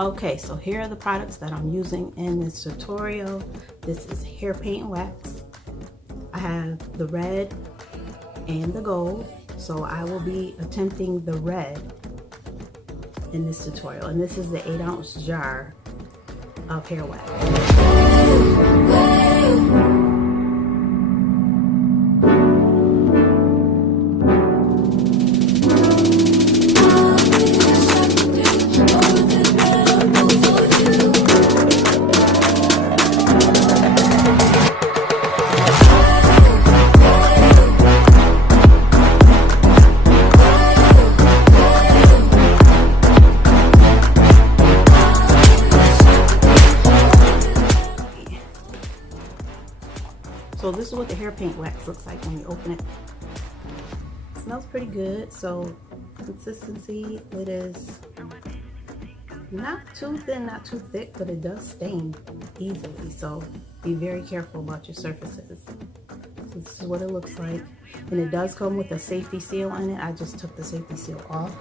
Okay, so here are the products that I'm using in this tutorial. This is hair paint wax. I have the red and the gold, so I will be attempting the red in this tutorial, and this is the 8-ounce jar of hair wax. So this is what the hair paint wax looks like when you open it. It smells pretty good. So consistency, it is not too thin, not too thick, but it does stain easily. So be very careful about your surfaces. So this is what it looks like. And it does come with a safety seal in it. I just took the safety seal off.